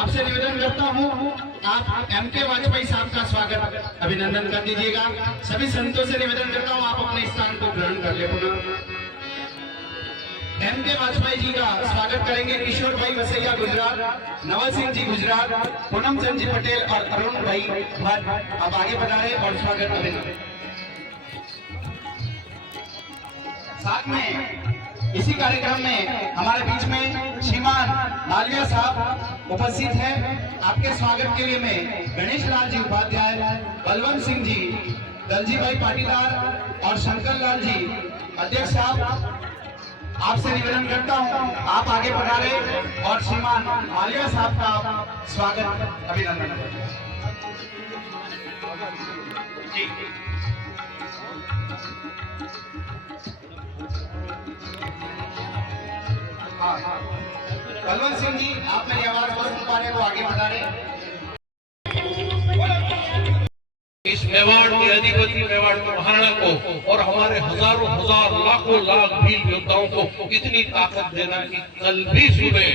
आपसे निवेदन करता हूँ आप एम.के. वाजपेयी साहब का स्वागत अभिनंदन कर दीजिएगा। सभी संतों से निवेदन करता हूँ आप अपने स्थान को ग्रहण कर ले। पुनः एम.के. वाजपेयी जी का स्वागत करेंगे किशोर भाई वसैया गुजरात, नवल सिंह जी गुजरात, पूनम चंद जी पटेल और अरुण भाई भट्ट। अब आगे बढ़ा रहे और स्वागत अभिनंदन। साथ में इसी कार्यक्रम में हमारे बीच में श्रीमान मालविया साहब उपस्थित हैं। आपके स्वागत के लिए मैं गणेश लाल जी उपाध्याय, बलवंत सिंह जी, दलजी भाई पाटीदार और शंकर लाल जी अध्यक्ष साहब आपसे निवेदन करता हूं आप आगे बढ़ा रहे और श्रीमान मालविया साहब का स्वागत अभिनंदन जी। बलवंत सिंह जी आप मेरी आवाज को सुन पा रहे हो, आगे बढ़ा रहे। इस मेवाड़ के अधिपति मेवाड़ के महाराणा को और हमारे हजारों हजार लाखों लाख भील योद्धाओं को इतनी ताकत देना कि कल भी सुबह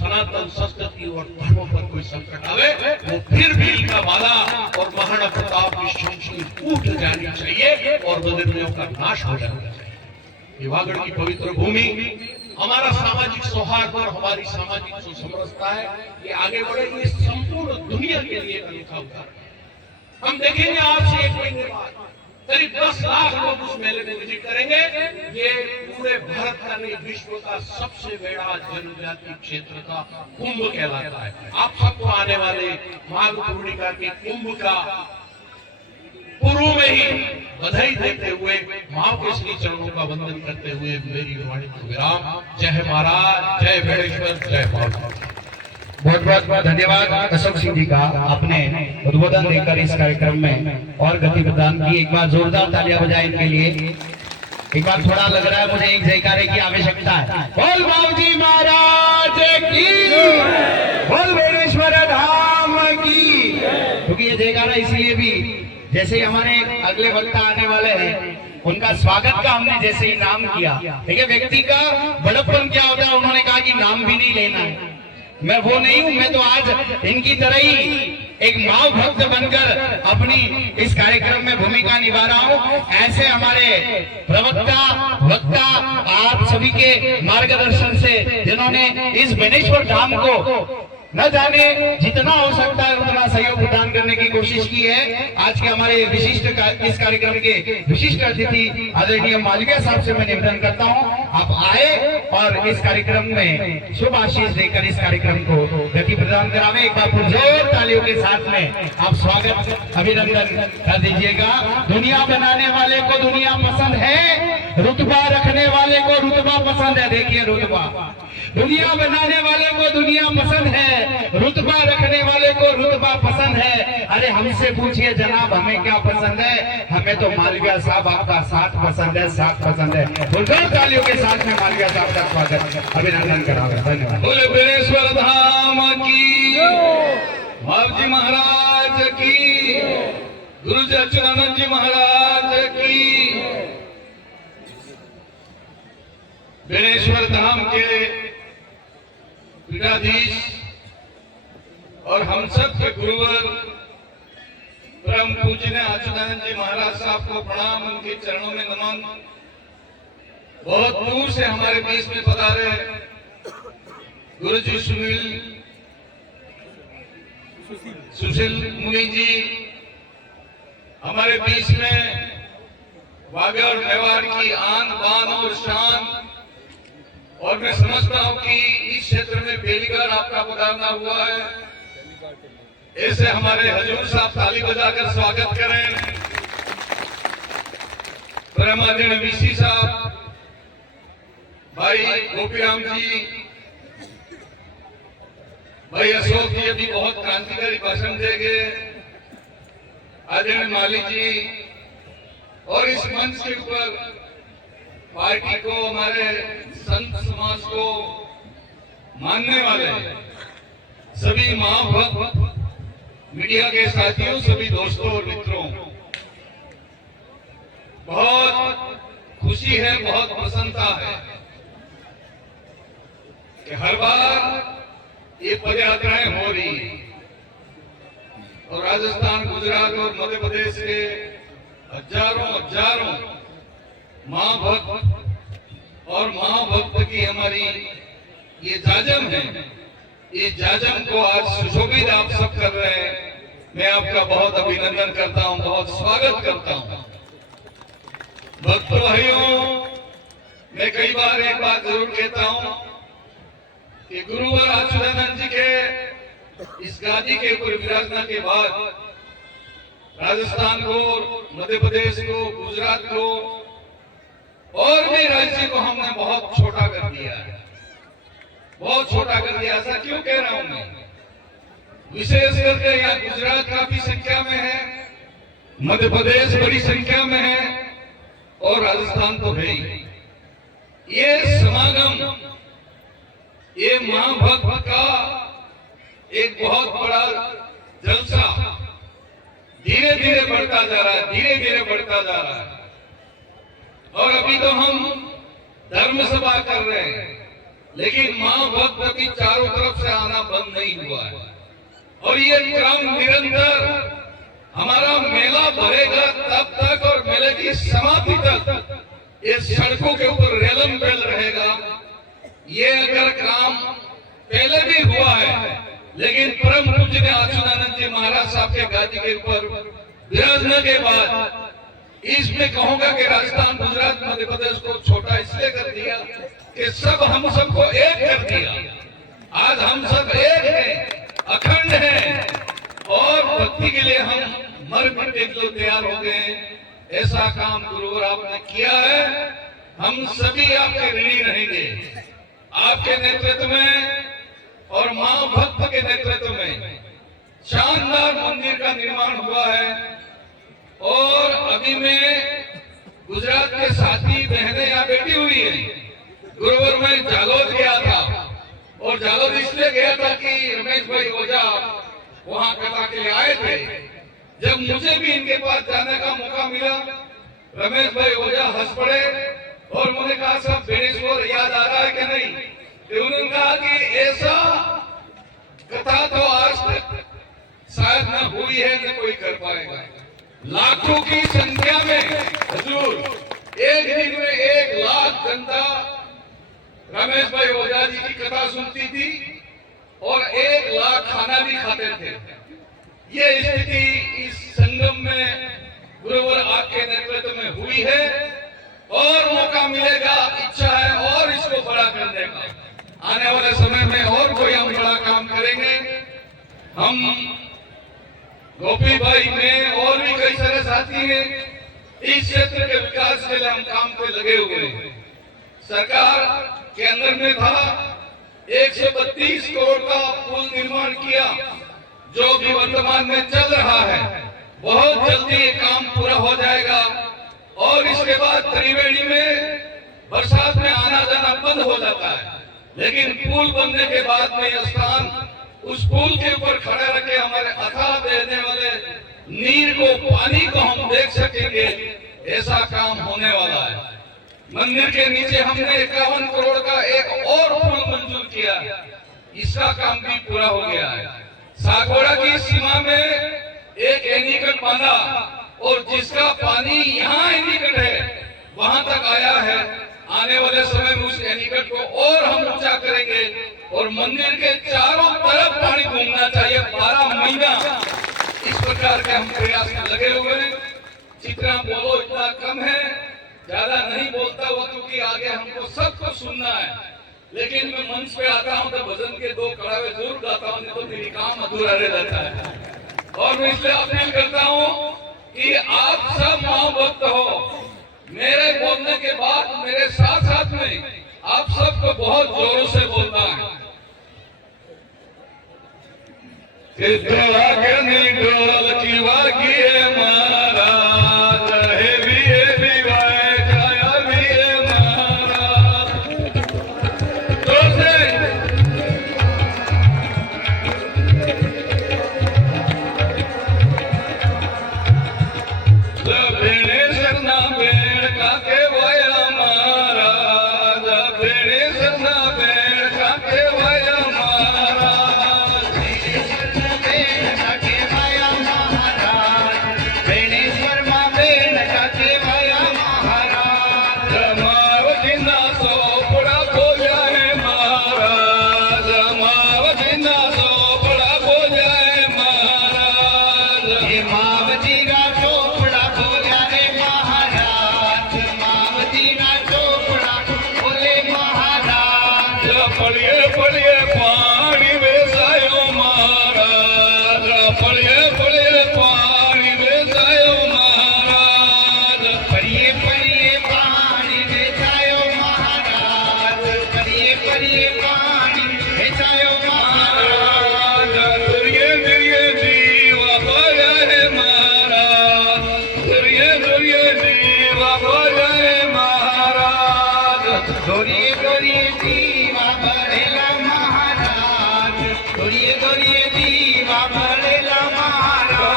सनातन संस्कृति और धर्मों पर कोई संकट आवे वो फिर भील का वादा और महाराणा प्रताप की शमशीर उठ जानी चाहिए और बदलियों का नाश हो जाना चाहिए। युवागढ़ की पवित्र भूमि हमारा सामाजिक सौहार्द और हमारी सामाजिक जो समरसता है ये आगे बढ़े, ये संपूर्ण दुनिया के लिए अनूठा उदाहरण। हम देखेंगे आज से 1 महीने बाद करीब 10 लाख लोग उस मेले में विजिट करेंगे। ये पूरे भारत का नहीं विश्व का सबसे बड़ा जनजाति क्षेत्र का कुंभ कहलाता है। आप सबको आने वाले माघ पूर्णिमा के कुंभ का पूर्व में ही बधाई देते हुए मां के श्री चरणों का वंदन करते हुए मेरी वाणी को विराम। जय महाराज, जय भैरेश्वर, जय माता। बहुत बहुत धन्यवाद अशोक सिंह जी का, आपने उद्बोधन देकर इस कार्यक्रम में और गति प्रदान की। एक बार जोरदार तालियां बजाएं इनके लिए। एक बार थोड़ा लग रहा है मुझे एक जयकारे की आवश्यकता है। बोल बाबूजी महाराज की, बोल भैरेश्वर धाम की। क्योंकि ये जयकारा इसलिए भी जैसे ही हमारे अगले वक्ता आने वाले हैं उनका स्वागत का हमने जैसे ही नाम किया, देखिए व्यक्ति का बड़प्पन क्या होता है, उन्होंने कहा कि नाम भी नहीं लेना है। मैं वो नहीं हूं, मैं तो आज इनकी तरह ही एक माँ भक्त बनकर अपनी इस कार्यक्रम में भूमिका निभा रहा हूं। ऐसे हमारे प्रवक्ता वक्ता आप सभी के मार्गदर्शन से जिन्होंने इस बेनेश्वर धाम को न जाने जितना हो सकता है उतना सहयोग प्रदान करने की कोशिश की है। आज के हमारे विशिष्ट इस कार्यक्रम के विशिष्ट अतिथि आदरणीय मालविया साहब से मैं निवेदन करता हूं आप आए और इस कार्यक्रम में शुभ आशीष देकर इस कार्यक्रम को गति प्रदान करावे। एक बार पुरजोर तालियों के साथ में आप स्वागत अभिनंदन कर दीजिएगा। दुनिया बनाने वाले को दुनिया पसंद है, रुतबा रखने वाले को रुतबा पसंद है। देखिए रुतबा, दुनिया बनाने वाले को दुनिया पसंद है, रुतबा रखने वाले को रुतबा पसंद है। अरे हमसे पूछिए जनाब हमें क्या पसंद है? हमें तो मालविया साहब आपका साथ पसंद है, साथ पसंद है। बुलंद तालियों के साथ में मालविया साहब का स्वागत अभिनंदन करावे। धन्यवाद। बोले बेनेश्वर धाम की, बाबूजी महाराज की, गुरु जी अच्युतानंद जी महाराज की। बेनेश्वर धाम के पीठाधीश और हम सब के गुरुवर परम पूज्य अच्युतानंद जी महाराज साहब को प्रणाम, उनके चरणों में नमन। बहुत दूर से हमारे बीच में पधारे गुरु जी सुशील मुनि जी हमारे बीच में वागड़ और मेवाड़ की आन बान और शान। और मैं समझता हूं कि इस क्षेत्र में पहली बार आपका पधारना हुआ है। ऐसे हमारे हजूर साहब ताली बजाकर स्वागत करें। परमादरणीय वीसी साहब, भाई गोपीराम जी, भाई अशोक जी अभी बहुत क्रांतिकारी भाषण देंगे, आदरणीय माली जी, और इस मंच के ऊपर पार्टी को, हमारे संत समाज को मानने वाले सभी मां भक्त मीडिया के साथियों, सभी दोस्तों और मित्रों, बहुत खुशी है, बहुत प्रसन्नता है कि हर बार ये पदयात्राएं हो रही है और राजस्थान, गुजरात और मध्य प्रदेश के हजारों माँ भक्त और माँ भक्त की हमारी ये जाजम है। ये जाजम को आज सुशोभित आप सब कर रहे हैं। मैं आपका बहुत अभिनंदन करता हूं, बहुत स्वागत करता हूं। भक्त भाइयों, मैं कई बार एक बात जरूर कहता हूं कि गुरुवर अच्युतानंद जी के इस गादी के ऊपर विराजना के बाद राजस्थान को, मध्य प्रदेश को, गुजरात को और भी राज्य को हमने बहुत छोटा कर दिया है, बहुत छोटा कर दिया। ऐसा क्यों कह रहा हूं मैं? विशेष करके यहाँ गुजरात काफी संख्या में है, मध्य प्रदेश बड़ी संख्या में है और राजस्थान तो है ही। ये समागम, ये महाभक्त का एक बहुत बड़ा जलसा धीरे धीरे बढ़ता जा रहा है, धीरे धीरे बढ़ता जा रहा है। और अभी तो हम धर्म सभा कर रहे हैं, लेकिन महाभक्त अभी चारों तरफ से आना बंद नहीं हुआ है और ये क्रम निरंतर हमारा मेला भरेगा तब तक और मेले की समाप्ति तक ये सड़कों के ऊपर रेलम बेल रहेगा। ये अगर काम पहले भी हुआ है, लेकिन परम पूज्य अच्युतानंद जी महाराज साहब के गादी के ऊपर विराजने के बाद इसमें कहूंगा कि राजस्थान, गुजरात, मध्य प्रदेश को छोटा इसलिए कर दिया कि सब हम सबको एक कर दिया। आज हम सब एक हैं, अखंड हैं और भक्ति के लिए हम मर मिटने के लिए तैयार हो गए। ऐसा काम गुरुवर आपने किया है, हम सभी आपके ऋणी रहेंगे। आपके नेतृत्व में और मां भक्त के नेतृत्व में शानदार मंदिर का निर्माण हुआ है और अभी मैं गुजरात के साथी बहनें यहाँ बैठी हुई है। गुरुवर में जालोद गया था और जालोद इसलिए गया था कि रमेश भाई ओझा वहां कथा के लिए आए थे। जब मुझे भी इनके पास जाने का मौका मिला, रमेश भाई ओझा हंस पड़े और उन्होंने कहा साहब बेणेश्वर याद आ रहा है कि नहीं? तो उन्होंने कहा कि ऐसा कथा तो आज तक शायद न हुई है न कोई कर पाएगा। लाखों की संख्या में हुजूर, एक दिन में 1 लाख जनता रमेश भाई ओझा जी की कथा सुनती थी और 1 लाख खाना भी खाते थे। ये स्थिति इस संगम में गुरुवर आपके नेतृत्व में हुई है और मौका मिलेगा, इच्छा है और इसको बड़ा करने का। आने वाले समय में और कोई हम बड़ा काम करेंगे। हम गोपी भाई में और भी कई सारे साथी हैं, इस क्षेत्र के विकास के लिए हम काम पे लगे हुए हैं। सरकार के अंदर में था 132 करोड़ का पुल निर्माण किया, जो भी वर्तमान में चल रहा है। बहुत जल्दी ये काम पूरा हो जाएगा और इसके बाद त्रिवेणी में बरसात में आना जाना बंद हो जाता है, लेकिन पुल बनने के बाद में यह स्थान उस पुल के ऊपर खड़े रखे हमारे अथाह बहने वाले नीर को, पानी को हम देख सकेंगे। ऐसा काम होने वाला है। मंदिर के नीचे हमने 51 करोड़ का एक और पुल मंजूर किया, इसका काम भी पूरा हो गया है। सागोड़ा की सीमा में एक एनीकट बांधा और जिसका पानी यहाँ एनीकट है वहां तक आया है। आने वाले समय में उस एनीकट को और हम ऊंचा करेंगे और मंदिर के चारों तरफ पानी घूमना चाहिए 12 महीना। इस प्रकार के हम प्रयास में लगे हुए हैं। जितना बोलो इतना कम है, ज्यादा नहीं बोलता हुआ क्योंकि आगे हमको सबको सुनना है। लेकिन मैं मंच पे आता हूँ तो भजन के 2 कड़ावे जरूर गाता हूँ, नहीं तो मेरी काम अधूरा रह जाता है। और मैं इसलिए अपील करता हूँ कि आप सब मां भक्त हो। मेरे बोलने के बाद मेरे साथ साथ में आप सबको बहुत जोरों से बोलना है। ढोल की वागी है महाराज, है भी है विवाह छाया भी है महाराज। तो से भेड़े सरना भेड़ का के वाया महाराज, भेड़े सरना भेड़ का के वाया महाराज। દોરીએ દોરીએ જીવા ભરેલા મારા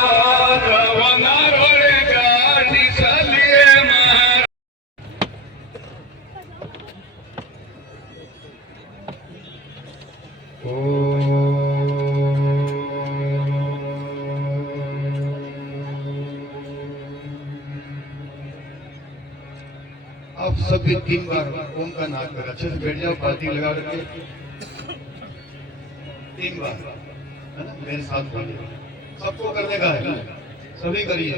રવાના રોડે ગાડી ચાલીએ મારા. आप सभी 3 बार ओम का नाद कर अच्छे से बैठ जाओ, बाती लगा के 3 बार, है ना, मेरे साथ बोलिए, सबको करने का है, सभी करिए.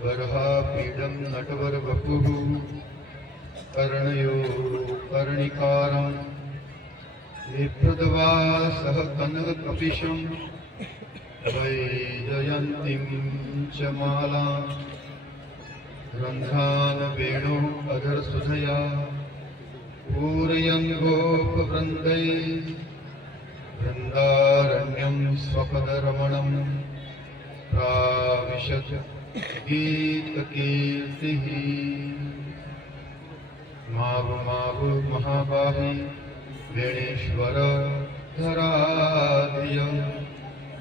बर्हापीडं नटवर वपुः कर्णयो कर्णिकारं विप्रदवासः कनककपिशं वैजयन्तीं च मालां रन्ध्रान् वेणो अधरसुधया पूरयन् गोपवृन्दैः वृन्दारण्यं स्वपदरमणं प्राविशत् गीतकीर्तिः. माव माव महाबाहि वेणेश्वर धराधिय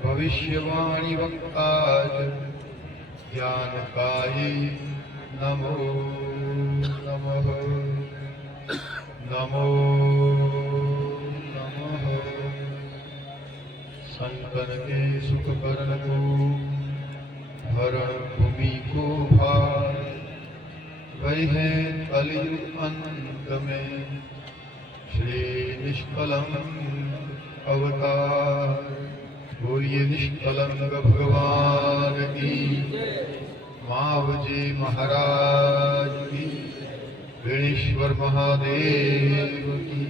भविष्यवाणी वक्ताज ज्ञानकाये नमो नमः नमो नमः. संतन के सुख करण को हरण भूमि को भार वही है कलयुग अंत में श्री निष्कलंक अवतार. बोलिए निष्कलंक भगवान की, मावजी महाराज की, वेणेश्वर महादेव की,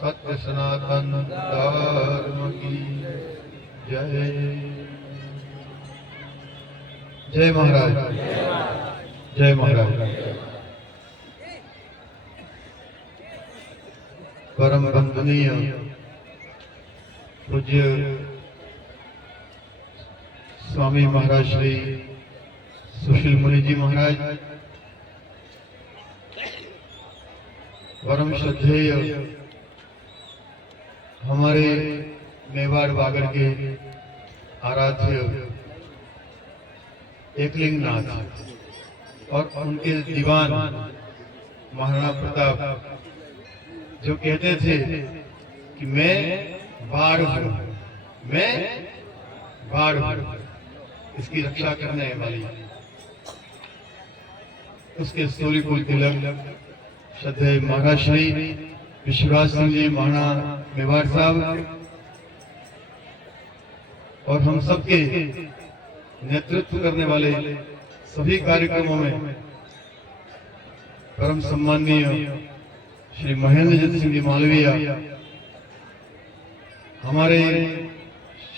सत्य सनातन धर्म की जय. जय महाराज, जय महाराज. परम वंदनीय पूज्य स्वामी महाराज श्री सुशील मुनि जी महाराज, परम श्रद्धेय हमारे मेवाड़ बागड़ के आराध्य एकलिंगनाथ और उनके दीवान महाराणा प्रताप, जो कहते थे कि मैं बाढ़ हूं, मैं बाढ़ हूं, इसकी रक्षा करने वाली, उसके सूर्यकुल तिलक श्रद्धेय महाराज श्री विश्वराज सिंह जी महाराणा मेवाड़ साहब और हम सबके नेतृत्व करने वाले सभी कार्यक्रमों में परम सम्माननीय श्री महेंद्रजीत सिंह जी मालवीय, हमारे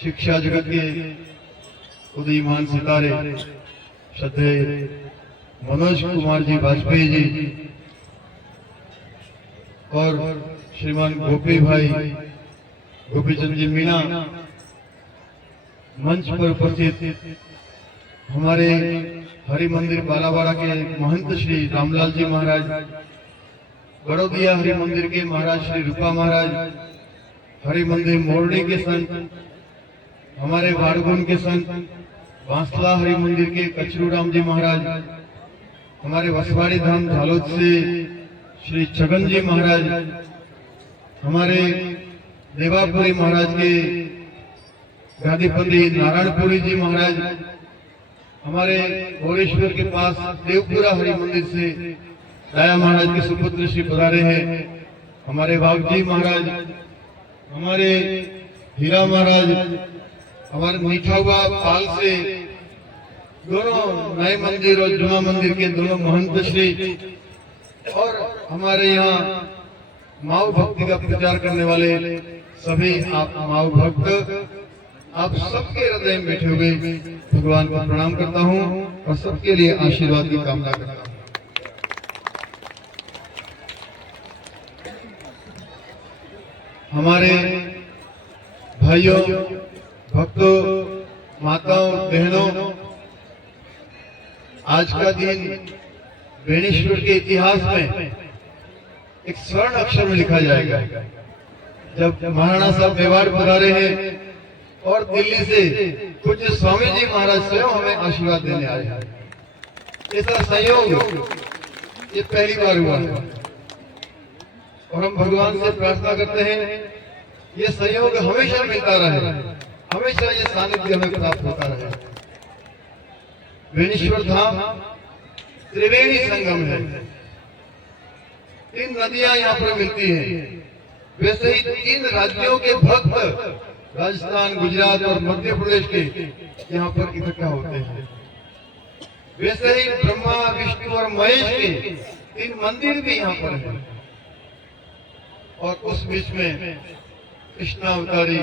शिक्षा जगत के उदीयमान सितारे श्रद्धेय मनोज कुमार जी वाजपेयी जी और श्रीमान गोपी भाई गोपीचंद जी मीणा, मंच पर उपस्थित हमारे हरि मंदिर बालावाड़ा के महंत श्री रामलाल जी महाराज, बड़ौदिया हरि मंदिर के महाराज श्री रूपा महाराज, हरि मंदिर मोरनी के संत, हमारे वाड़गुन के संत, बांसला हरि मंदिर के कचरू राम जी महाराज, हमारे वसवाड़ी धाम झालोद से श्री छगन जी महाराज, हमारे देवापुरी महाराज के गादीपति नारायणपुरी जी महाराज, हमारे भोलेश्वर के पास देवपुरा हरि मंदिर से दया महाराज के सुपुत्र श्री पधारे हैं, हमारे बागजी महाराज, हमारे हीरा महाराज हमारे मीठा हुआ पाल से दोनों नए मंदिर और जुमा मंदिर के दोनों महंत श्री और हमारे यहाँ माऊ भक्ति का प्रचार करने वाले सभी आप माऊ भक्त, आप सबके हृदय में बैठे हुए भगवान को प्रणाम करता हूँ और सबके लिए आशीर्वाद की कामना करता हूँ। हमारे भाइयों, भक्तों, माताओं, बहनों, आज का दिन बेणेश्वर के इतिहास में एक स्वर्ण अक्षर में लिखा जाएगा। जब महाराणा साहब मेवाड़ पधारे हैं और दिल्ली से पूज्य स्वामी जी महाराज स्वयं हमें आशीर्वाद देने आए हैं, ऐसा संयोग ये पहली बार हुआ है और हम भगवान से प्रार्थना करते हैं ये संयोग हमेशा मिलता रहे, हमेशा ये सानिध्य हमें प्राप्त होता रहे। बेणेश्वर धाम त्रिवेणी संगम है, 3 नदियां यहाँ पर मिलती हैं। वैसे ही 3 राज्यों के भक्त राजस्थान, गुजरात और मध्य प्रदेश के यहाँ पर इकट्ठा होते हैं। वैसे ही ब्रह्मा, विष्णु और महेश के 3 मंदिर भी यहाँ पर हैं। और उस बीच में कृष्णावतारी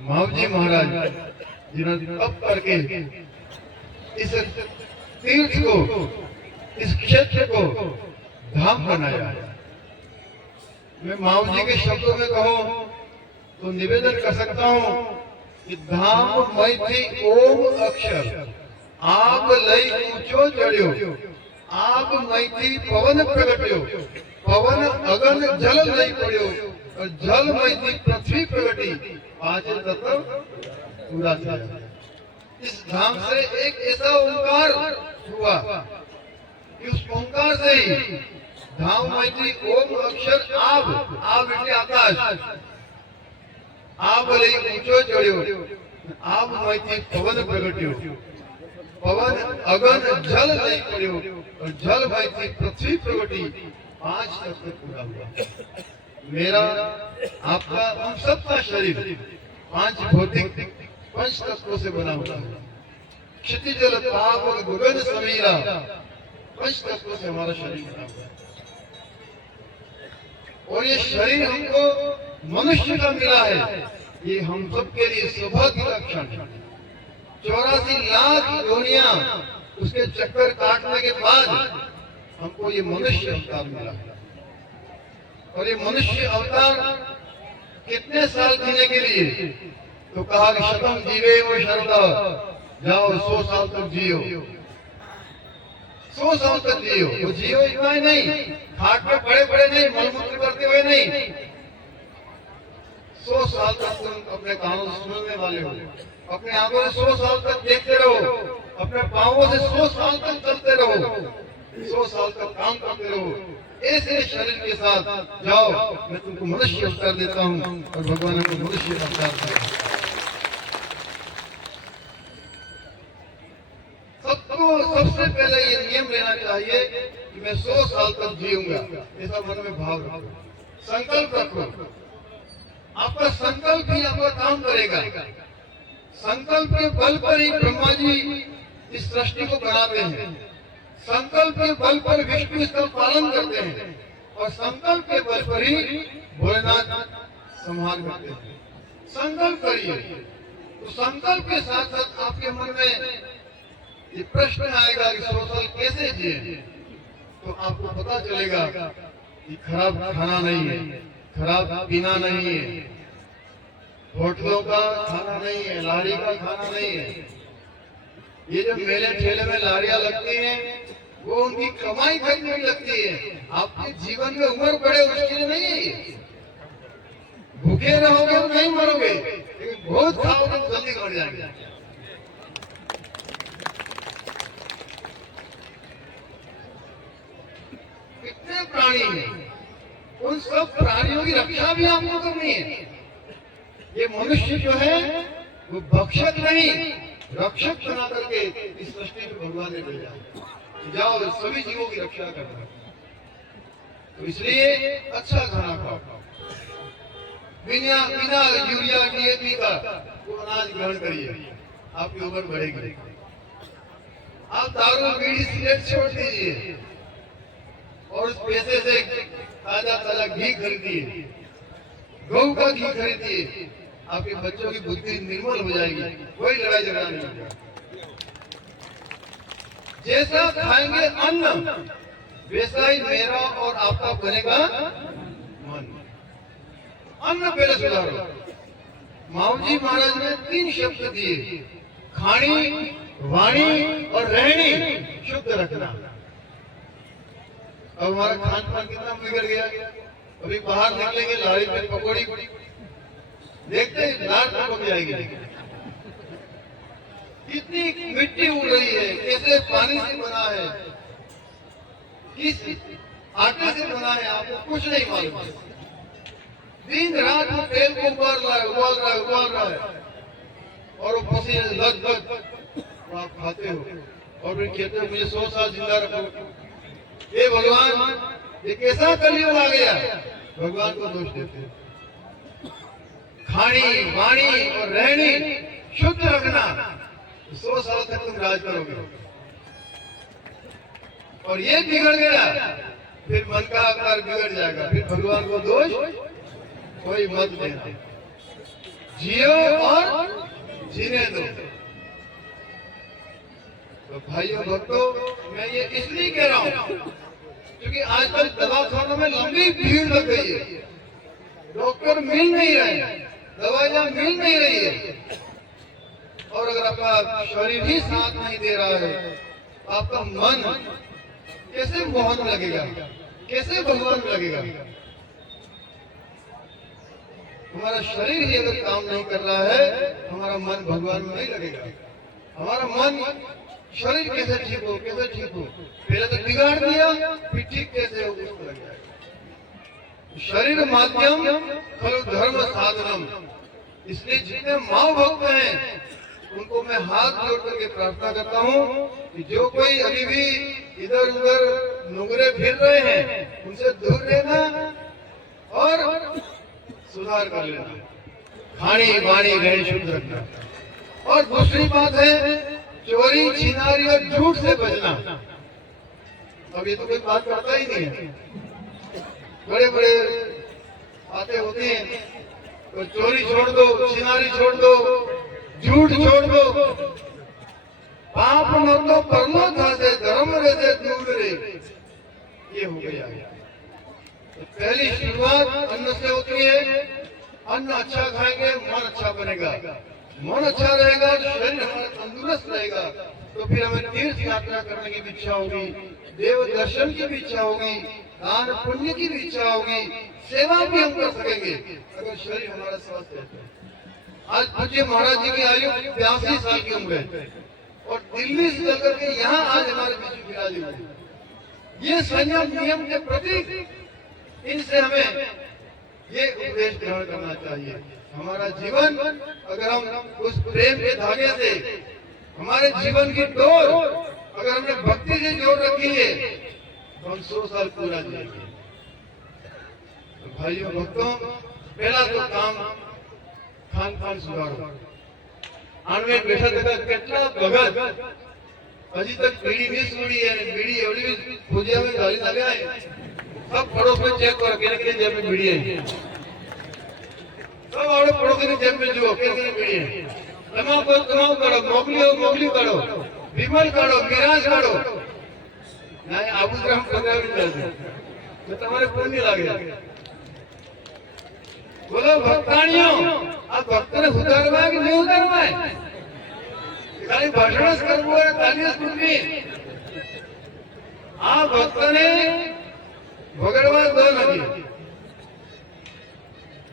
मावजी महाराज जिन्होंने तप करके इस तीर्थ को, इस क्षेत्र को धाम बनाया। मैं मावजी के शब्दों में कहूं तो निवेदन कर सकता हूं कि धाम मैथी ओम अक्षर आग लई ऊंचो चढ़ियो, आग मैथी पवन प्रगट्यो, पवन अगन जल लई पड़ियो और जल मैथी पृथ्वी प्रगटी, 5 तत्व पूरा था। इस धाम से एक ऐसा ओंकार हुआ कि उस ओंकार से ही धाम मैथी ओम अक्षर आब એટલે आकाश, आब लई ऊंचो चढ़ियो, आब मैथी पवन प्रगट्यो, पवन अगन जल लई पड़ियो और जल मैथी पृथ्वी प्रगटी, 5 तत्व पूरा हुआ। मेरा, आपका, हम सबका शरीर 5 भौतिक पंच तत्वों से बना हुआ है। क्षितिजल ताप गगन समीरा, पंच तत्वों से हमारा शरीर बना हुआ है। और ये शरीर हमको मनुष्य का मिला है, ये हम सबके लिए सौभाग्य का क्षण है। 84 लाख योनियां उसके चक्कर काटने के बाद हमको ये मनुष्य अवतार मिला है। और ये मनुष्य अवतार कितने साल जीने के लिए? तो कहा कि शतम जीवे वो शरदा, जाओ 100 साल तक जियो, 100 साल तक जियो। तो जियो इतना ही नहीं, खाट पे पड़े पड़े नहीं, मलमूत्र करते हुए नहीं, 100 साल तक तुम अपने कानों से सुनने वाले हो, अपने आंखों से 100 साल तक देखते रहो, अपने पांवों से 100 साल तक चलते रहो, 100 साल तक काम करते रहो। ऐसे शरीर के साथ जाओ, मैं तुमको मनुष्य अवतार देता हूँ और भगवान ने मनुष्य अवतार दिया। सबको सबसे पहले ये नियम लेना चाहिए कि मैं 100 साल तक जीऊंगा, ऐसा मन में भाव रखो, संकल्प रखो। आपका संकल्प ही आपका काम करेगा। संकल्प के बल पर ही ब्रह्मा जी इस सृष्टि को बनाते हैं, संकल्प के बल पर विष्णु इसका पालन करते हैं और संकल्प के बल पर ही भोलेनाथ संहार करते हैं। संकल्प करिए, तो संकल्प के साथ साथ आपके मन में ये प्रश्न आएगा कि 100 साल कैसे जिए, तो आपको पता चलेगा कि खराब खाना नहीं है, खराब पीना नहीं है, होटलों का खाना नहीं है, लारी का खाना नहीं है। ये जो मेले ठेले में लारियां लगती हैं वो उनकी कमाई करने में लगती है, आपके जीवन में उम्र बढ़े उसके लिए नहीं है। भूखे रहोगे तो नहीं मरोगे, लेकिन बहुत खाओगे तो जल्दी मर जाएंगे। कितने प्राणी हैं, उन सब प्राणियों की रक्षा भी आपको करनी है। ये मनुष्य जो है वो भक्षक नहीं, रक्षक बना करके इस सृष्टि में भगवान ने भेजा, जाओ सभी जीवों की रक्षा करना। तो इसलिए अच्छा खाना खाओ, बिना बिना यूरिया डीएपी का वो अनाज ग्रहण करिए, आपकी उम्र बढ़ेगी। आप दारू बीड़ी सिगरेट छोड़ दीजिए और उस पैसे से ताजा ताजा घी खरीदिए, गौ का घी खरीदिए, आपके बच्चों की बुद्धि निर्मल हो जाएगी, कोई लड़ाई झगड़ा नहीं होगा। जैसा खाएंगे अन्न वैसा ही मेरा और आपका बनेगा मन। अन्न पहले सुधारो। माऊजी महाराज ने 3 शब्द दिए, खानी, वाणी और रहनी शुद्ध रखना। अब हमारा खान पान कितना बिगड़ गया। अभी बाहर निकलेंगे लारी पे पकौड़ी देखते लार टपक जाएगी। कितनी मिट्टी उड़ रही है, कैसे पानी से बना है, किस आटे से बना है, आपको कुछ नहीं मालूम। दिन रात वो तेल को उबाल रहा है और वो पसीने लग आप खाते हो और फिर कहते हो मुझे 100 साल जिंदा रखो। ये भगवान, ये कैसा कलयुग आ गया, भगवान को दोष देते हैं। खानी, वाणी और रहनी शुद्ध रखना, 100 साल तक तुम राज करोगे। और ये बिगड़ गया फिर मन का आकार बिगड़ जाएगा, फिर भगवान को दोष कोई मत देना। जियो और जीने दो। तो भाइयों भक्तों, मैं ये इसलिए कह रहा हूँ क्योंकि आजकल दवाखानों में लंबी भीड़ लग गई है, डॉक्टर मिल नहीं रहे, दवाइयां मिल नहीं रही है। और अगर आपका शरीर ही साथ नहीं दे रहा है, आपका मन कैसे मोहन लगेगा, कैसे भगवान लगेगा। हमारा शरीर ही अगर काम नहीं कर रहा है, हमारा मन भगवान में नहीं लगेगा। हमारा मन शरीर कैसे ठीक हो, कैसे ठीक हो, पहले तो बिगाड़ दिया, फिर ठीक कैसे हो उसको लग जाएगा। शरीर माध्यम खलु धर्म साधनम। इसलिए जितने माँ भक्त हैं उनको मैं हाथ जोड़ करके प्रार्थना करता हूँ कि जो कोई अभी भी इधर उधर नुगरे फिर रहे हैं उनसे दूर रहना और सुधार कर लेना, खानी वाणी रहनी शुद्ध रखना। और दूसरी बात है चोरी छिनारी और झूठ से बचना। अब ये तो कोई बात करता ही नहीं है, बड़े बड़े बातें होती हैं, तो चोरी छोड़ दो, छिनारी छोड़ दो, झूठ छोड़ दो। पाप न तो परलो था से धर्म रहते दूर रे, ये हो गया। तो पहली शुरुआत अन्न से होती है। अन्न अच्छा खाएंगे मन अच्छा बनेगा, मन अच्छा रहेगा शरीर हमारा तंदुरुस्त रहेगा, तो फिर हमें तीर्थ यात्रा करने की भी इच्छा होगी, देव दर्शन की भी इच्छा होगी, दान पुण्य की भी इच्छा होगी, सेवा भी हम कर सकेंगे अगर शरीर हमारा स्वस्थ है। आज पूज्य महाराज जी की आयु 82 साल की उम्र है और दिल्ली से चलकर के यहाँ आज हमारे बीच विराजे हुए। ये संयम नियम के प्रतीक, इनसे हमें ये उपदेश ग्रहण करना चाहिए। हमारा जीवन अगर हम उस प्रेम के धागे से, हमारे जीवन की डोर अगर हमने भक्ति से जोड़ रखी है तो हम 100 साल पूरा जिएंगे। तो भाइयों भक्तों, पहला तो काम खान पान सुधारो। आनवे बैठा था કેટલા ભગત હજી તક બીડી नहीं છોડી है, बीड़ी एवढी पूजा में गाली लगे है, सब पड़ोस में चेक करो किन जेब में बीड़ी है, सब आवड़े पड़ोस की जेब में जुओ किन बीड़ी है। कमाओ करो, मोगली करो, विमल करो, मिराज करो, नहीं आबूद्राम पंजाबी चलते तो तुम्हारे पुण्य लागे। बोलो भक्ताणियों, આ ભક્તને સુધારવા કે નહીં ઉતારવા, ખાલી ભાષણ જ કરવું હોય, તાલી જ પૂછવી। આ ભક્તને ભગડવા દો નથી,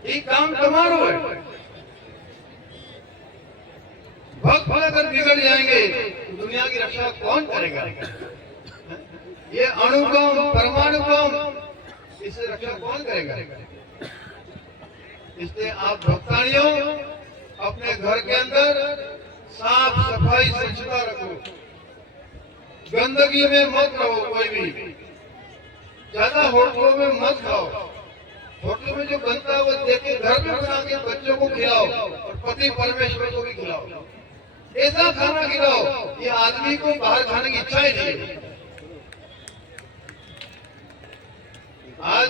એ કામ તમારું है। भक्त अगर बिगड़ जाएंगे तो दुनिया की रक्षा कौन करेगा? ये अणु बम, परमाणु बम, इससे रक्षा कौन करेगा? इसलिए आप भक्तानियों अपने घर के अंदर साफ सफाई स्वच्छता रखो, गंदगी में मत रहो, कोई भी ज्यादा होटलों में मत खाओ, होटल में जो बनता है वो देख के घर में बना के बच्चों को खिलाओ और पति परमेश्वर को भी खिलाओ। ऐसा खाना खिलाओ, ये आदमी को बाहर खाने की इच्छा ही नहीं है। आज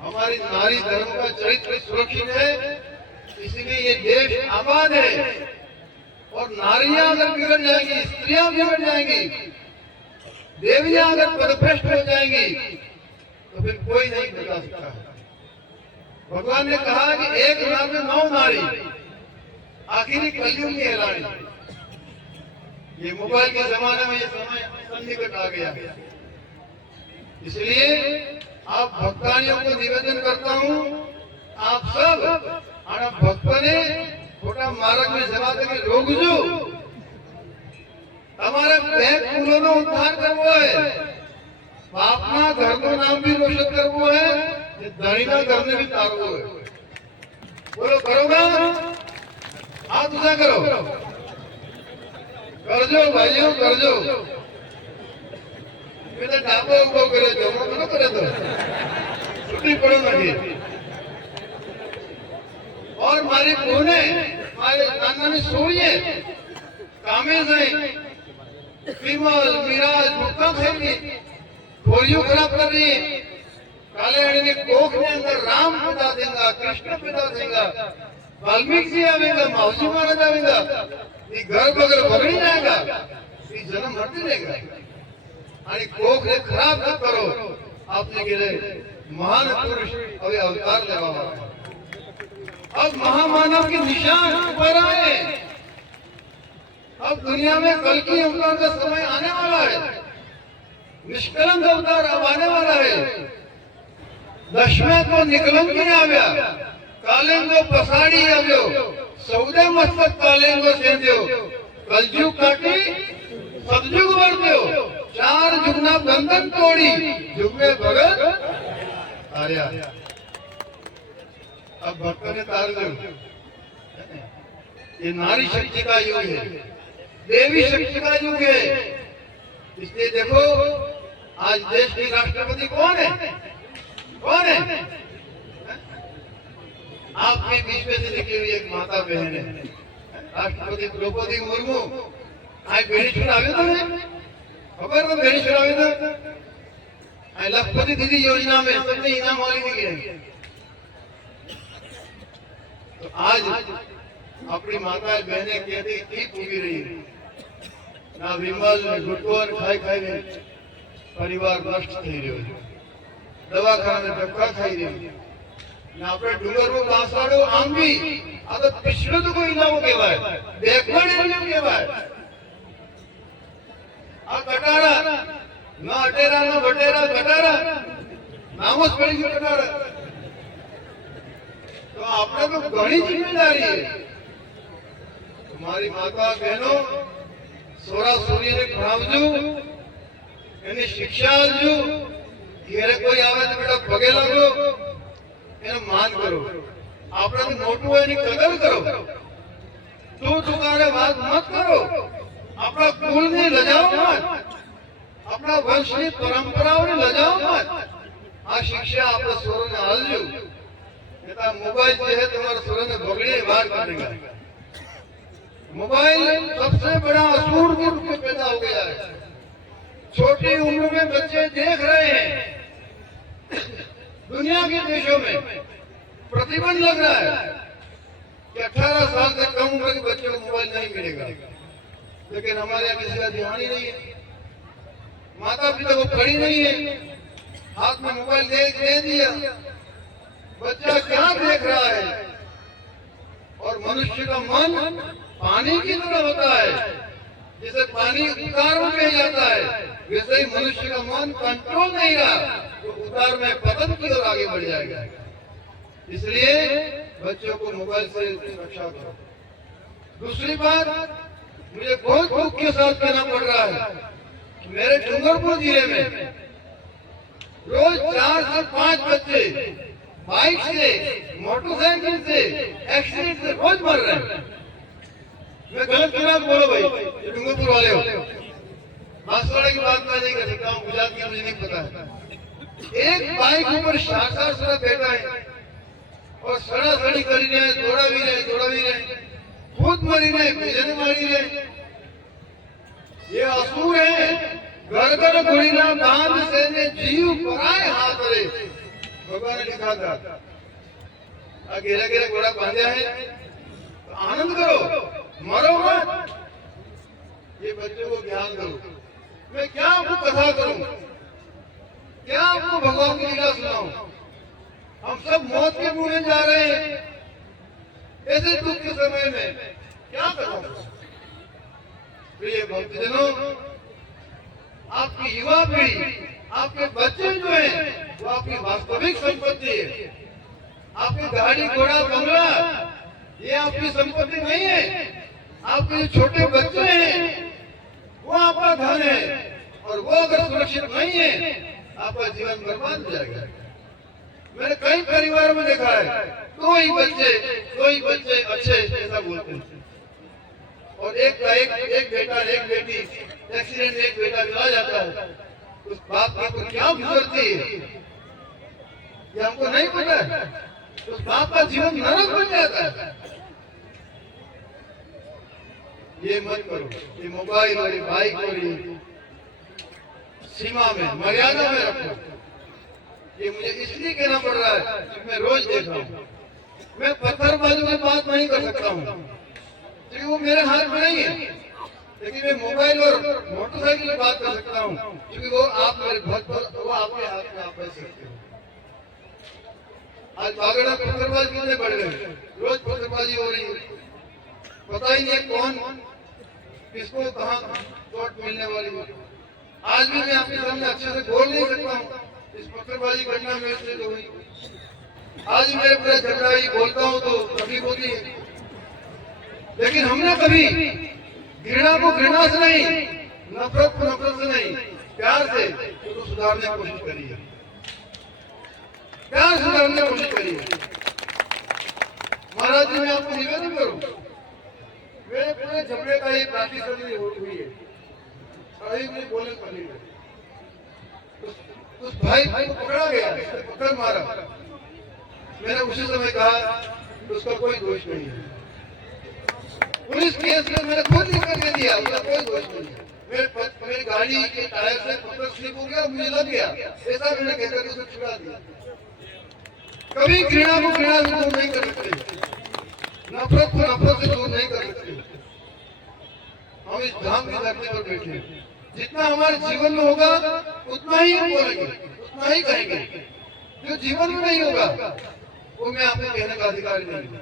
हमारी नारी धर्म का चरित्र सुरक्षित है, इसलिए ये देश आबाद है। और नारियां अगर बिगड़ जाएंगी, स्त्रियां बिगड़ जाएंगी, देवियां अगर पदभ्रष्ट हो जाएंगी तो फिर कोई नहीं बता सकता है। भगवान ने कहा कि एक नार में 9 नारी, आखिरी कलयुग की हैरानी। ये मोबाइल के जमाने में ये समय सन्निकट आ गया, इसलिए आप भक्तानियों को निवेदन करता हूँ, आप सब आना भक्तने खोटा मार्ग में जवा के रोकजो। તમારે બેંક ફૂલોનો ઉદ્ધાર કરવો है, બાપના ઘરનો નામ भी रोशन કરવું है, ધણીના ઘરને भी તારવું है। बोलो करोगा? हाथ ऊंचा करो, करजो भाइयों करजो। મેં ડાબો ઉભો કર્યો છે, હું ન કરે તો છૂટી પડો નથી। और મારી બહુને મારે નાનાની સોળીએ કામે જાય, विमल मिराज भुक्का खेली, खोलियों खराब कर रही। काले हड़े ने कोख ने अंदर राम पिता देगा, कृष्ण पिता देगा, वाल्मीकि जी आवेगा, मावजी महाराज आवेगा, ये घर बगल बगड़ी जाएगा, ये जन्म मरते रहेगा। आणि कोख ने खराब न करो, आपने के लिए महान पुरुष अभी अवतार लगा हुआ है। अब महामानव के निशान ऊपर आए। अब दुनिया में कल की अवतार का समय आने वाला है, निष्कलंक अवतार अब आने वाला है। दशमे को निकलंकी आव्या, कालेंगो पसाड़ी आव्यो, सौदे मस्तक कालेंगो सेंद्यो, कलयुग काटी सतयुग वर्त्यो, 4 जुगना बंधन तोड़ी, युग में भगत आर्या। अब भक्त ने तार दो, ये नारी शक्ति का युग है, देवी शक्ति का युग है। इसलिए देखो आज देश की राष्ट्रपति कौन है? कौन है? आपके बीच में से निकली हुई एक माता बहन है, राष्ट्रपति द्रौपदी मुर्मू। आज भेड़ी छुड़ावे तो है, खबर तो भेड़ी छुड़ावे तो लखपति दीदी योजना में सबने इनाम वाली दी है। तो आज अपनी माता बहने कहती ठीक उगी रही है, ना विमल ने गुटकोर खाई खाई ने परिवार नष्ट થઈ રહ્યો છે, દવાખાને ધક્કા ખાઈ રહ્યો છે। ને આપણે ડુંગરમાં બાસાડો આંબી, આ તો પિછલો તો કોઈ ઇલાવો કહેવાય, બેકવર્ડ એરિયા કહેવાય। આ કટારા ના અટેરા ના બટેરા કટારા, નામ જ પડી ગયું કટારા। તો આપણે તો ઘણી જિમ્મેદારી है। हमारी माता बहनों सोरा सूर्य ने भणावजो, एनी शिक्षा आलजो। घरे कोई आवे तो बेटा पगे लागो, एने मान करो। आपने तो मोटू है एनी कदर करो, तू तुकारे बात मत करो, अपना कुल ने लजाओ मत, अपना वंश की परंपराओं ने लजाओ मत। आ शिक्षा आपने सोरो ने आलजो, नेता मोबाइल जो है तुम्हारे सोरो ने बगड़े बाहर करेगा। मोबाइल सबसे बड़ा असुर के रूप में पैदा हो गया है। छोटी उम्र में बच्चे देख रहे हैं, दुनिया के देशों में प्रतिबंध लग रहा है कि 18 साल से कम उम्र के बच्चों को मोबाइल नहीं मिलेगा, लेकिन हमारे यहाँ किसी का ध्यान ही नहीं है। माता पिता को पड़ी नहीं है, हाथ में मोबाइल दे दिया, बच्चा क्या देख रहा है। और मनुष्य का मन पानी की तरह होता है, जैसे पानी उतार में बह जाता है, वैसे ही मनुष्य का मन कंट्रोल नहीं रहा तो उतार में पतन की ओर आगे बढ़ जाएगा। इसलिए बच्चों को मोबाइल से रक्षा करो। दूसरी बात मुझे बहुत दुख के साथ कहना पड़ रहा है कि मेरे डूंगरपुर जिले में रोज 4 से 5 बच्चे बाइक से, मोटरसाइकिल से, एक्सीडेंट से रोज मर रहे हैं। मैं गलत कह रहा हूं, बोलो भाई, ये डूंगरपुर वाले हो। बांसवाड़ा की बात मैं नहीं कर सकता हूँ, गुजरात की मुझे नहीं पता है। एक बाइक ऊपर 7 साल बैठा है और सड़ासड़ी करी रहे, दौड़ावी रहे, खुद मरी रहे, बीजे मारी रहे। ये असुर है। घर घर घोड़ीना बांध से ने जीव पराए हाथ रे भगवान ने लिखा था। घेरा घेरा घोड़ा बांधा है तो आनंद करो, मरो मत। ये बच्चों को ज्ञान दो। मैं क्या आपको कथा करूं, क्या आपको भगवान की लीला सुनाऊं? हम सब मौत के मुंह में जा रहे हैं ऐसे दुख के समय में, क्या करूं? प्रिय भक्तजनों, आपकी युवा पीढ़ी, आपके बच्चे जो हैं वो आपकी वास्तविक संपत्ति है। आपकी गाड़ी घोड़ा बंगला ये आपकी संपत्ति नहीं है। आपके जो छोटे बच्चे हैं वो आपका धन है, और वो अगर सुरक्षित नहीं है आपका जीवन बर्बाद हो जाएगा। मैंने कई परिवारों में देखा है, दो ही बच्चे अच्छे ऐसा बोलते हैं, और एक बेटा एक बेटी एक्सीडेंट, एक बेटा चला जाता है। उस बाप की को क्या गुजरती है ये हमको नहीं पता है। उस बाप का जीवन नरक बन जाता है। ये मत करो। ये मोबाइल और ये बाइक और ये सीमा में, मर्यादा में रखो। ये मुझे इसलिए कहना पड़ रहा है कि मैं रोज देख रहा हूँ। मैं पत्थरबाजी में बात नहीं कर सकता हूँ क्योंकि वो मेरे हाथ में नहीं है, लेकिन मैं मोबाइल और मोटरसाइकिल की बात कर सकता हूँ क्योंकि वो आप मेरे भक्त, वो आपके हाथ में आप कर सकते हो। आज बागड़ा पत्थरबाजी कितने बढ़ गए, रोज पत्थरबाजी हो रही है। पता ही नहीं कौन किसको कहाँ चोट मिलने वाली है। आज भी मैं आपके सामने अच्छे से बोल नहीं सकता हूँ इस पत्थरबाजी घटना मेरे से जो हुई। आज मेरे पूरे झगड़ाई बोलता हूँ तो कभी होती है, लेकिन हमने कभी घृणा को घृणा से नहीं, नफरत को नफरत से नहीं, प्यार से उसको सुधारने की कोशिश करी है। प्यार सुधारने की कोशिश करी है। महाराज जी, मैं आपको निवेदन करूं, मेरे पूरे झगड़े का ये प्राची सर्जरी हुई है। अभी मुझे बोलने पड़ी है। उस भाई को पकड़ा गया, पकड़ मारा। मैंने उसी समय कहा उसका कोई दोष नहीं है। पुलिस केस में मैंने खुद लिख कर दे दिया, उसका कोई दोष नहीं है। मेरी गाड़ी के टायर से पत्थर स्लिप हो गया, मुझे लग गया, ऐसा मैंने कहकर उसे छुड़ा दिया। कभी घृणा को घृणा से दूर नहीं कर सकते, नफरत को नफरत से दूर नहीं कर सकते। हम इस धाम की धरती पर बैठे हैं। जितना हमारे जीवन में होगा उतना ही हम बोलेंगे, उतना ही कहेंगे। जो जीवन में नहीं होगा वो मैं आपको कहने का अधिकारी नहीं हूं।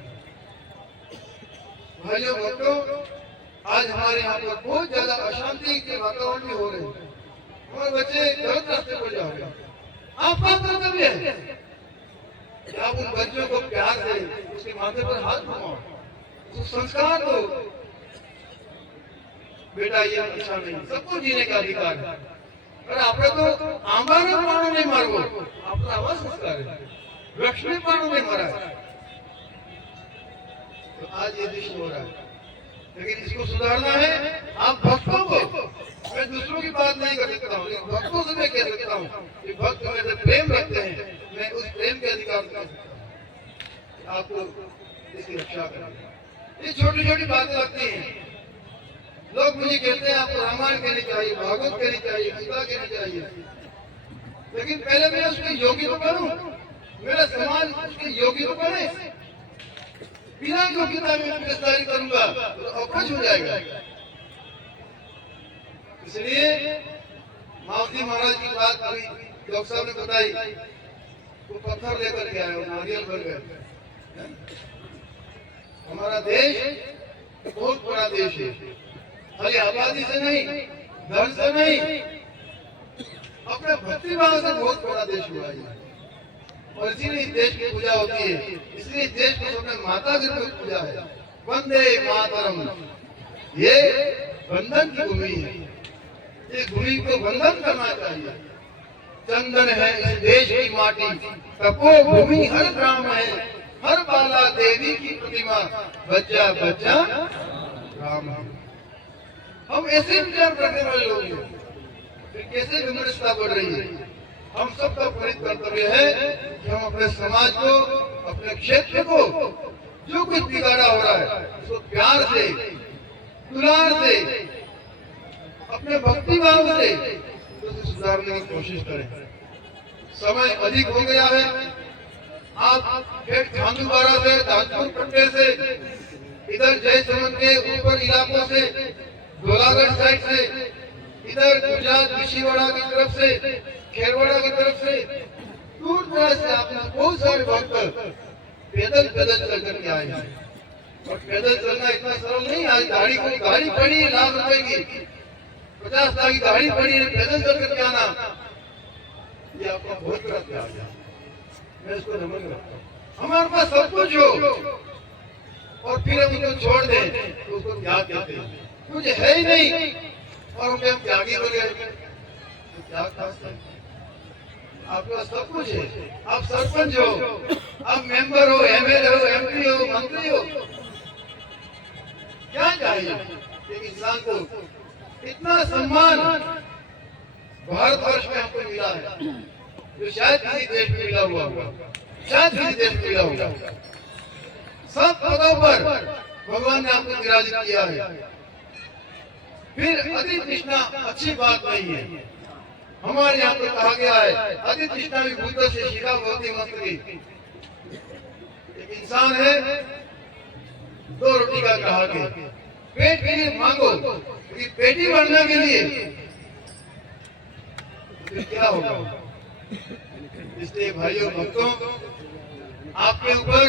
भाइयों भक्तों, आज हमारे यहाँ पर बहुत ज्यादा अशांति के वातावरण में हो रहे हैं। हमारे बच्चे गलत रास्ते पर जा रहे हैं। आपका कर्तव्य है कि आप उन बच्चों को प्यार से उसके माथे पर हाथ घुमाओ, उसको संस्कार दो। बेटा ये अच्छा नहीं, सबको जीने का अधिकार है। अरे आपने तो आंबाने प्राणों नहीं मारो, आपका आवाज संस्कार है। वृक्ष में प्राणों नहीं मारा है। तो आज ये दृश्य हो रहा है, लेकिन इसको सुधारना है आप भक्तों को। मैं दूसरों की बात नहीं कर सकता हूँ, लेकिन भक्तों से मैं कह सकता हूँ कि भक्त मेरे से प्रेम रखते हैं, मैं उस प्रेम के अधिकार से आपको इसकी रक्षा करें। ये छोटी छोटी बातें लगती हैं। लोग मुझे कहते हैं आपको रामायण कहनी चाहिए, भागवत कहनी चाहिए, गीता कहनी चाहिए, लेकिन पहले मैं उसकी योगी तो करूं, मेरा समाज उसकी योगी तो करे। बिना योग्यता में गिरफ्तारी करूंगा तो अवकाश हो जाएगा। इसलिए मावजी महाराज की बात अभी डॉक्टर साहब ने बताई, वो पत्थर लेकर के आए, नारियल भर गए। हमारा देश बहुत बड़ा देश है, खाली आबादी से नहीं, धन से नहीं, अपने भक्ति भाव से बहुत बड़ा देश हुआ है। और इसीलिए इस देश की पूजा होती है, इसलिए इस देश को सबने माता के रूप में पूजा है। वंदे मातरम, ये बंधन की भूमि है। इस भूमि को बंधन करना चाहिए। चंदन है इस देश की माटी, तपो भूमि हर ग्राम है, हर बाला देवी की प्रतिमा, बच्चा बच्चा राम है। हम ऐसे विचार करने वाले लोग हैं, फिर कैसे विमर्शता बढ़ रही है। हम सबका प्रेरित कर्तव्य है कि हम अपने समाज को, अपने क्षेत्र को जो कुछ बिगाड़ा हो रहा है उसको प्यार से, दुलार से, अपने भक्ति भाव से उसे सुधारने की कोशिश करें। समय अधिक हो गया है। आप फिर झांदूबाड़ा से, दाजपुर पट्टे से, इधर जयसमंद के ऊपर इलाकों से, धोलागढ़ साइड से, इधर गुजरात विशीवाड़ा की तरफ से, खेरवाड़ा की तरफ से, दूर दराज से आपने बहुत सारे भक्त पैदल चल करके आए हैं। और पैदल चलना इतना सरल नहीं। आज गाड़ी पड़ी है लाख रुपए की, 50 लाख की गाड़ी पड़ी है, पैदल चल करके आना, ये आपका बहुत बड़ा प्यार है। मैं इसको नमन करता हूँ। हमारे पास सब कुछ हो और फिर हम उसको छोड़ दें तो उसको त्याग कहते हैं। कुछ है ही नहीं और हम त्यागी हो गए तो त्याग खास है। आपके पास सब कुछ है। आप सरपंच हो, आप मेंबर हो, एमएलए हो, एमपी हो, मंत्री हो, क्या चाहिए? एक इंसान को इतना सम्मान भारतवर्ष में हमको मिला है जो शायद किसी देश में मिला हुआ होगा, शायद किसी देश में मिला होगा। सब पदों पर भगवान ने आपको विराजित किया है। फिर अति तृष्णा अच्छी बात नहीं है। हमारे यहाँ पर कहा गया है अति तृष्णा भी भूत से शिखा भवती मस्तकी। एक इंसान है, 2 रोटी का ग्राहक है, पेट के लिए मांगो, क्योंकि पेटी भरने के लिए तो क्या होगा? इसलिए भाइयों भक्तों, आपके ऊपर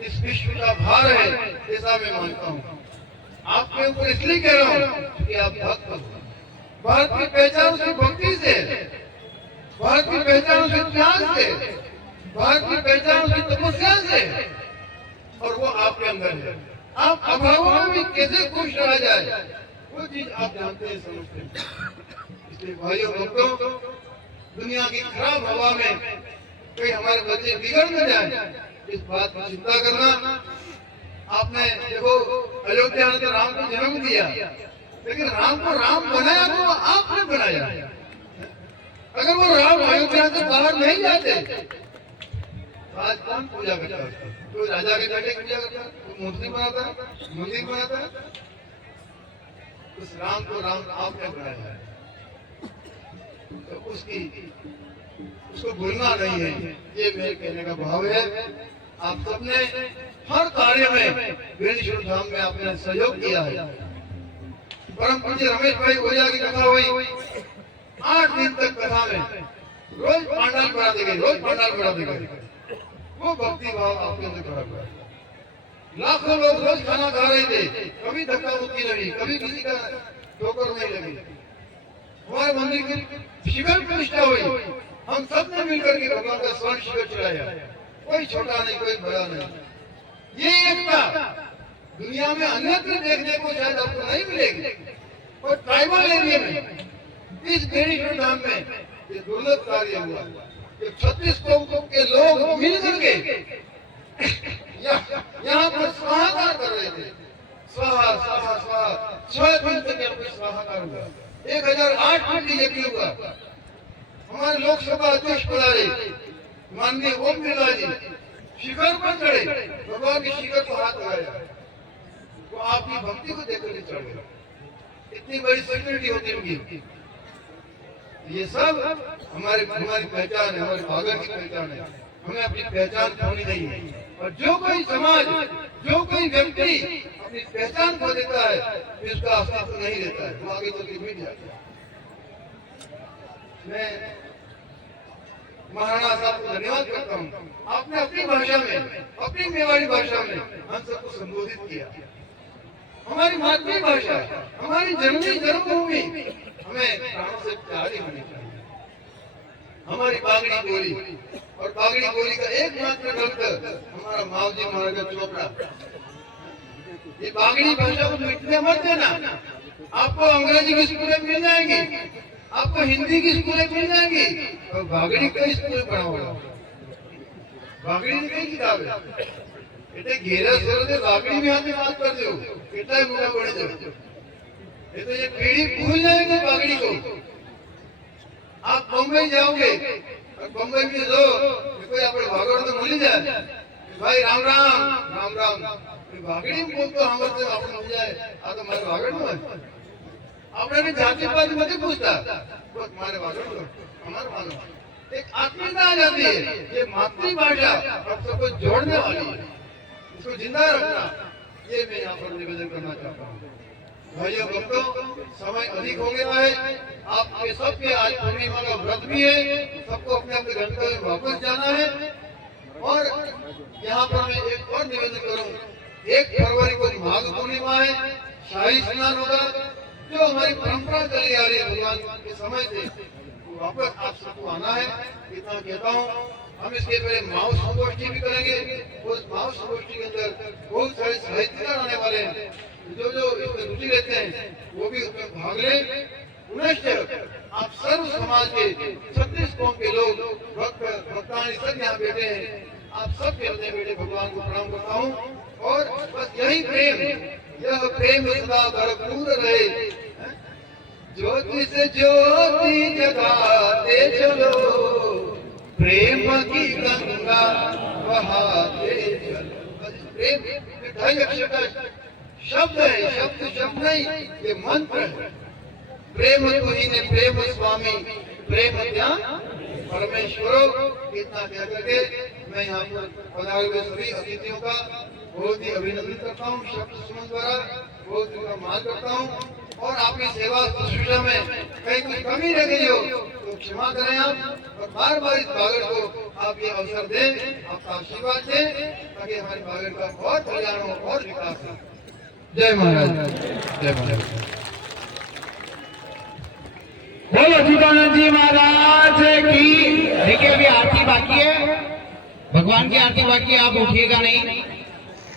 इस विश्व का भार है ऐसा मैं मानता हूँ। आपके ऊपर इसलिए कह रहा हूँ कि आप भक्त हो। भारत की पहचान उसकी भक्ति से, भारत की पहचान उसके त्याग से, भारत की पहचान उसकी तपस्या से, और वो आपके अंदर है। आप अभावों में भी कैसे खुश रहा जाए वो चीज आप जानते हैं, समझते हैं। इसलिए भाइयों भक्तों, दुनिया की खराब हवा में कहीं हमारे बच्चे बिगड़ न जाए, इस बात की चिंता करना। आपने देखो, अयोध्या ने तो राम को जन्म दिया, लेकिन राम को राम बनाया तो आपने बनाया। अगर वो राम अयोध्या से बाहर नहीं जाते तो आज कौन पूजा करता है? कोई राजा के बेटे की पूजा करता है, कोई मूर्ति बनाता है, मंदिर बनाता है। उस राम को राम आपने बनाया है, तो उसको भूलना नहीं है। ये मेरे कहने का भाव है। आप सबने हर कार्य में बेनीश्वर धाम में आपने सहयोग किया है। परम पूज्य रमेश भाई ओझा की कथा हुई, 8 दिन तक कथा में रोज पांडाल बढ़ाते गए, रोज पांडाल बढ़ाते गए। वो भक्ति भाव आपके अंदर खड़ा हुआ है। लाखों लोग रोज खाना खा रहे थे, कभी धक्का मुक्की नहीं, कभी किसी का ठोकर नहीं लगी। हमारे मंदिर की शिविर प्रतिष्ठा हुई, हम सब ने मिलकर के भगवान का स्वर्ण शिविर चलाया। कोई छोटा नहीं, कोई बड़ा नहीं। ये एकता दुनिया में अन्यत्र देखने को शायद आपको नहीं मिलेगी, और ट्राइबल एरिया में इस बेनीश्वर धाम में ये दुर्लभ कार्य हुआ। 36 कौमों के लोग मिल करके यहाँ पर स्वाहाकार कर रहे थे। स्वाहा स्वाहा स्वाहा 6 दिन तक यहाँ पर स्वाहाकार हुआ। 1008 पिंडी यज्ञ हुआ। हमारे लोकसभा अध्यक्ष पधारे, माननीय ओम बिरला जी शिखर पर चढ़े, भगवान के शिखर को हाथ लगाया, वो आपकी भक्ति को देख करके चढ़ गए। इतनी बड़ी सिक्योरिटी होती उनकी। ये सब हमारी पहचान है, हमारे भागर की पहचान है। हमें अपनी पहचान खोनी नहीं है। और जो कोई समाज, जो कोई व्यक्ति अपनी पहचान खो देता है, फिर उसका अस्तित्व नहीं रहता है, वो आगे चल के मिट जाता है। मैं महाराणा साहब को धन्यवाद करता हूँ। आपने अपनी भाषा में, अपनी मेवाड़ी भाषा में हम सबको संबोधित किया। हमारी मातृभाषा, हमारी जन्मी जन्मभूमि हमें प्राणों से प्यारी होनी चाहिए। हमारी बागड़ी बोली, और बागड़ी बोली का एकमात्र ग्रंथ हमारा मावजी महाराज चोपड़ा। ये बागड़ी भाषा को मिटने मत देना। आपको अंग्रेजी की स्कूलें मिल जाएंगी, आपको हिंदी की स्कूलें मिल जाएंगी, और बागड़ी का स्कूल पढ़ा होगा। बागड़ी की कई किताब है। એટલે ઘેરા સરોદે બાગડી में हाथ बात कर दो, कितना गुना बढ़ जाओ। ये तो ये पीढ़ी भूल जाएगी बागड़ी को। आप बम्बई जाओगे और बम्बई में जो कोई अपने भागड़ में मिल जाए भाई राम राम राम राम भागड़ी में बोलते हमारे से आपने मिल जाए आ तो हमारे भागड़ में आपने जाति पाति मत पूछता बस हमारे भागड़ में हमारे मानो एक आत्मीयता आ जाती है। ये मातृभाषा अब सबको जोड़ने वाली है, इसको जिंदा रखना, ये मैं यहाँ पर निवेदन करना चाहता हूँ। भाइयों बहनों, समय अधिक हो गया है, आपके सबके आज पूर्णिमा का व्रत भी है, सबको अपने अपने घर में वापस जाना है। और यहाँ पर मैं एक और निवेदन करूँ, 1 फरवरी को माघ पूर्णिमा है, शाही स्नान होगा, जो हमारी परंपरा चली आ रही है भगवान के समय से, वापस आप सबको आना है, इतना कहता हूँ। हम इसके पहले माओ संगोष्ठी भी करेंगे, उस माओ संगोष्ठी के अंदर बहुत सारे साहित्यकार आने वाले हैं, जो इसमें रुचि लेते हैं वो भी उसमें भाग लें। पुनश्च आप सर्व समाज के 36 कौम के लोग भक्तानी सब यहाँ बैठे हैं, आप सब के हृदय बैठे भगवान को प्रणाम करता हूँ। और बस यही प्रेम, यह प्रेम सदा भरपूर रहे। ज्योति से ज्योति जगाते चलो, प्रेम की गंगा बहाते चलो। प्रेम 2.5 अक्षर का शब्द है, शब्द नहीं, ये मंत्र है। प्रेम तुही ने प्रेम स्वामी, प्रेम त्याग परमेश्वरो। इतना कह करके मैं यहाँ पर पधारे हुए सभी अतिथियों का बहुत ही अभिनंदन करता हूँ, शब्द सुमन द्वारा बहुत ही मान करता हूँ। और आपकी सेवा शुश्रूषा में कहीं कुछ कमी रह गई हो तो क्षमा करें आप, और बार बार इस बागर को आप ये अवसर दें, आपका आशीर्वाद दें, ताकि हमारे बागर का और कल्याण हो और विकास हो। जय महाराज, जय महाराज। बोलो चिदानंद जी महाराज की। देखिए अभी आरती बाकी है, भगवान की आरती बाकी है, आप उठिएगा नहीं।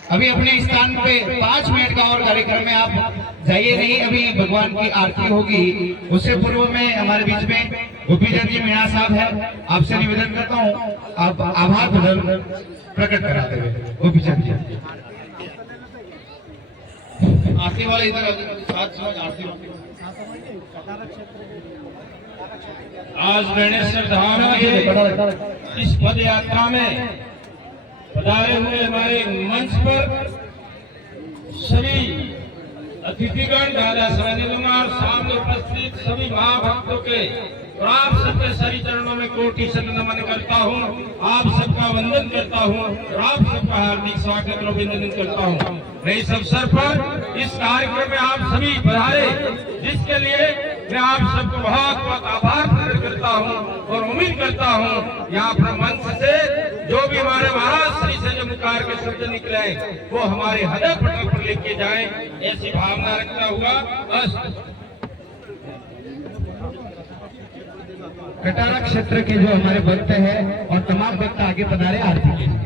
अभी अपने स्थान पे 5 मिनट का और कार्यक्रम में आप जाइए नहीं, अभी भगवान की आरती होगी। उससे पूर्व में हमारे बीच में गोपीचंद जी मीणा साहब है, आपसे निवेदन करता हूँ आप आभार प्रकट कराते हुए। गोपीचंद जी आरती वाले इधर साथ आरती। आज गणेश्वर धाम के इस पद यात्रा में पधारे हुए हमारे मंच पर सभी अतिथिगण, दादा सरानील कुमार, सामने उपस्थित सभी महाभक्तों के और आप सबके सभी चरणों में कोटि शत नमन करता हूँ। आप सबका वंदन करता हूँ और आप सबका हार्दिक स्वागत और अभिनंदन करता हूँ। मैं इस अवसर पर इस कार्यक्रम में आप सभी पधारे, जिसके लिए मैं आप सबको बहुत बहुत आभार प्रकट करता हूँ और उम्मीद करता हूँ यहाँ पर मंच से जो भी हमारे महाराज श्री से जो मुखार के शब्द निकले वो हमारे हृदय पटल पर लेके जाएं, ऐसी भावना रखता हुआ बस। कटारा क्षेत्र के जो हमारे भक्त हैं और तमाम भक्त आगे पधारे आरती के लिए।